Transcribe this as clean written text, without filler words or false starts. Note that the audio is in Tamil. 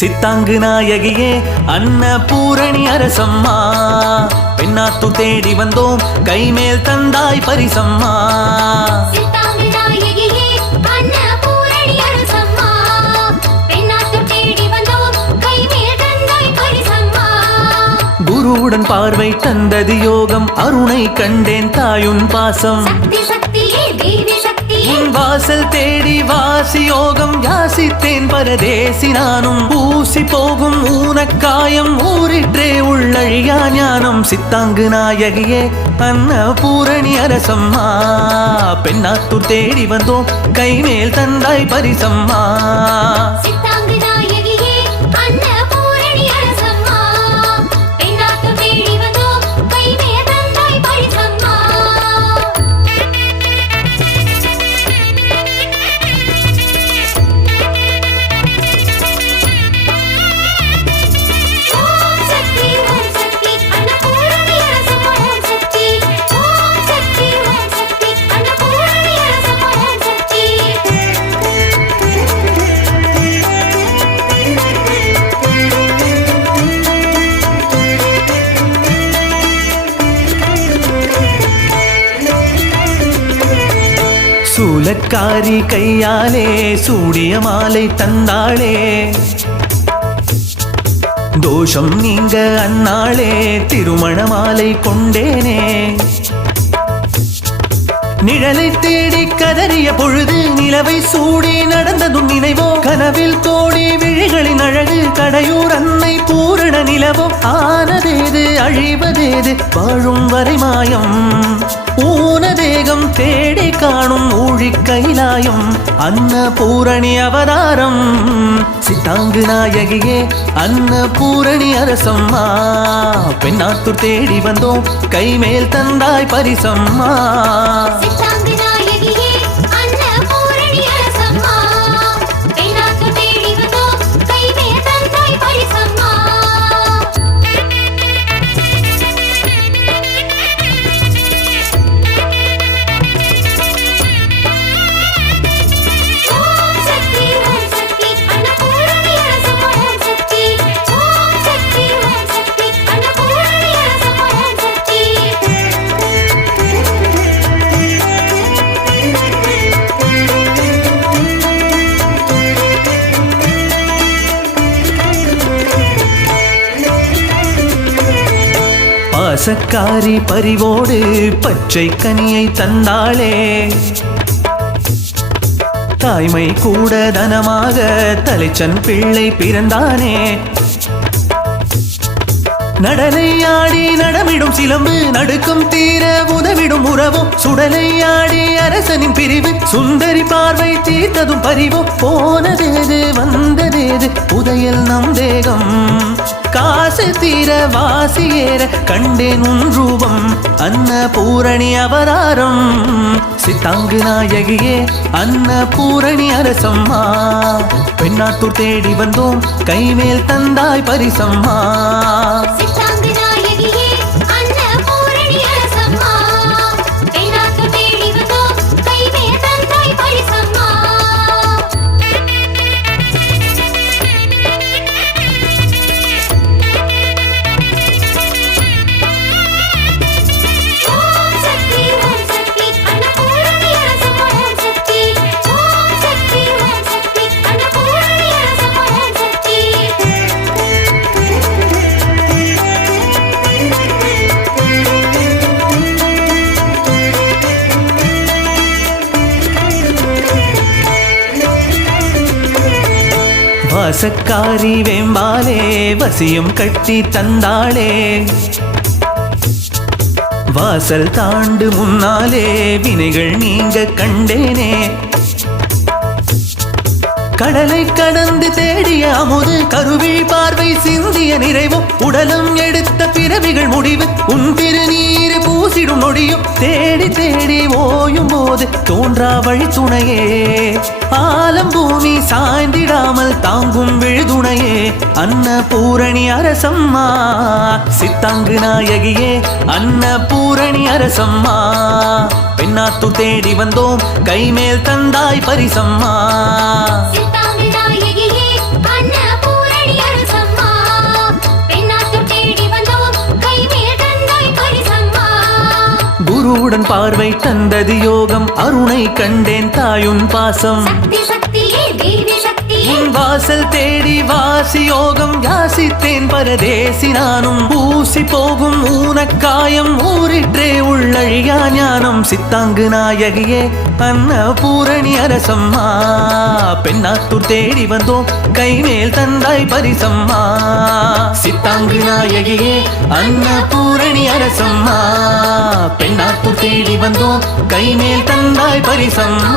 சித்தாங்கு நாயகியே அன்னபூரணி அரசம்மா, பெண்ணாத்து தேடி வந்தோம் கைமேல் தந்தாய் பரிசம்மா. சித்தாங்கு நாயகியே அன்னபூரணி அரசம்மா, பெண்ணாத்து தேடி வந்தோம் கைமேல் தந்தாய் பரிசம்மா. குருவுடன் பார்வை தந்தது யோகம், அருணை கண்டேன் தாயுன் பாசம். சக்தி சக்தியே தேவி சக்தியே, வாசல் தேடி வாசி யோகம் யாசித்தேன் பரதேசி நானும். ஊசி போகும் ஊனக்காயம் ஊரிற்றே உள்ளழியா ஞானம். சித்தாங்கு நாயகியே அன்னபூரணி அரசம்மா, பெண்ணாத்தூர் தேடி வந்தோம் கைமேல் தந்தாய் பரிசம்மா. சித்தாங்கு நாயகியே அன்னபூரணி அரசம்மா, பெண்ணாத்து தேடி வந்தோம் கைமேல் தந்தாய் பரிசம்மா. ஓம் சக்தி அன்னபூரணி அரசம்மா, ஓம் சக்தி. ஓம் சக்தி அன்னபூரணி அரசம்மா, ஓம் சக்தி. சூலக்காரி கையாலே சூடிய மாலை தந்தாளே, தோஷம் நீங்க அந்நாளே திருமண மாலை கொண்டேனே. நிழலை தேடி கதறிய பொழுது நிலவை சூடி நடந்ததும் நினைவோ, கனவில் கோடி விழிகளின் அழகு கடையூர் அன்னை பூரண நிலவோ. ஆனதேது அழிவதேது வாழும் வரை மாயம், ஊனதேகம் தேடி காணும் ஊழி கைலாயம். அன்னபூரணி அவதாரம் சித்தாங்கு நாயகியே அன்னபூரணி அரசம்மா, பெண்ணாத்தூர் தேடி வந்தோம் கைமேல் தந்தாய் பரிசம்மா. சித்தாங்கு நாயகியே அன்னபூரணி அரசம்மா, பெண்ணாத்து தேடி வந்தோம் கைமேல் தந்தாய் பரிசம்மா. ஓம் சக்தி அன்னபூரணி அரசம்மா, ஓம் சக்தி. ஓம் சக்தி அன்னபூரணி அரசம்மா, ஓம் சக்தி. பாசக்காரி பரிவோடு பச்சை கனியை தந்தாளே, தாய்மை கூட தனமாக தலைச்சன் பிள்ளை பிறந்தானே. நடலையாடி நடமிடும் சிலம்பு நடுக்கும் தீர உதவிடும் உறவும், சுடலையாடி அரசனின் பிரிவு சுந்தரி பார்வை தீர்த்ததும் பறிவோ. போனதேது வந்ததேது புதையல் நம் தேகம், காசு தீர வாசி ஏற கண்டேன் உன் ரூபம். அன்னபூரணி அவதாரம் சித்தாங்கு நாயகியே அன்னபூரணி அரசம்மா, பெண்ணாத்தூர் தேடி வந்தோம் கைமேல் தந்தாய் பரிசம்மா. சித்தாங்கு நாயகியே அன்னபூரணி அரசம்மா, பெண்ணாத்து தேடி வந்தோம் கைமேல் தந்தாய் பரிசம்மா. ஓம் சக்தி அன்னபூரணி அரசம்மா, ஓம் சக்தி. ஓம் சக்தி அன்னபூரணி அரசம்மா, ஓம் சக்தி. வாசக்காரி வேம்பாலே வசியம் கட்டி தந்தாளே, வாசல் தாண்டு முன்னாலே வினைகள் நீங்க கண்டேனே. கடலை கடந்து தேடிய அமுது கருவிழி பார்வை சிந்திய நிறைவும், உடலம் எடுத்த பிறவிகள் முடிவு உன் திருநீர் பூசிடும் நொடியும். தேடி தேடி ஓயும் போது தோன்றா வழி துணையே, ஆலம் பூமி சாய்ந்திடாமல் தாங்கும் விழுதுணையே. அன்னபூரணி அரசம்மா சித்தாங்கு நாயகியே அன்னபூரணி அரசம்மா, பெண்ணாத்தூர் தேடி வந்தோம் கைமேல் தந்தாய் பரிசம்மா. சித்தாங்கு நாயகியே அன்னபூரணி பார்வை தந்தது யோகம் அருணை கண்டேன் தாயுன் பாசம் சக்தி சக்தியே தேவி சக்தியே உன் வாசல் தேடி வாசி யோகம் யாசித்தேன் பரதேசி நானும் ஊசி போகும் ஊனக்காயம் ஊரிற்றே உள்ளழியா ஞானம் சித்தாங்கு நாயகியே அன்னபூரணி அரசம்மா பெண்ணாத்தூர் தேடி வந்தோம் கைமேல் தந்தாய் பரிசம்மா சித்தாங்கு நாயகியே அன்னபூரணி அரசம்மா பெண்ணாத்தூர் தேடி வந்தோம் கைமேல் தந்தாய் பரிசம்மா